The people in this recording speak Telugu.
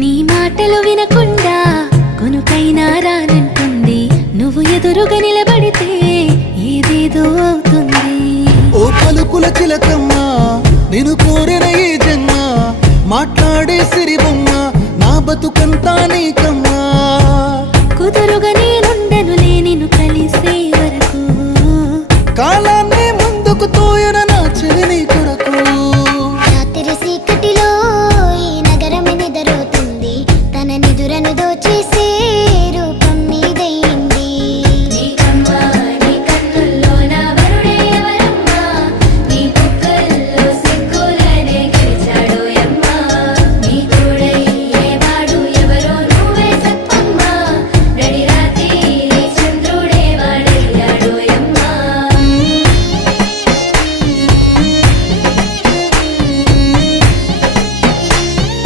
నీ మాటలు వినకుండా కొనుకైనా రానంటుంది. నువ్వు ఎదురుగా నిలబడితే ఏదేదో అవుతుంది. ఓ పలుకుల చిలకమ్మ నేను కోరిన ఈ జన్మ, మాట్లాడే సిరిబొమ్మ నా బతుకంతా నీకమ్మా. కుదురుగా నేనుండనులే నిన్ను కలిసే వరకు. కాల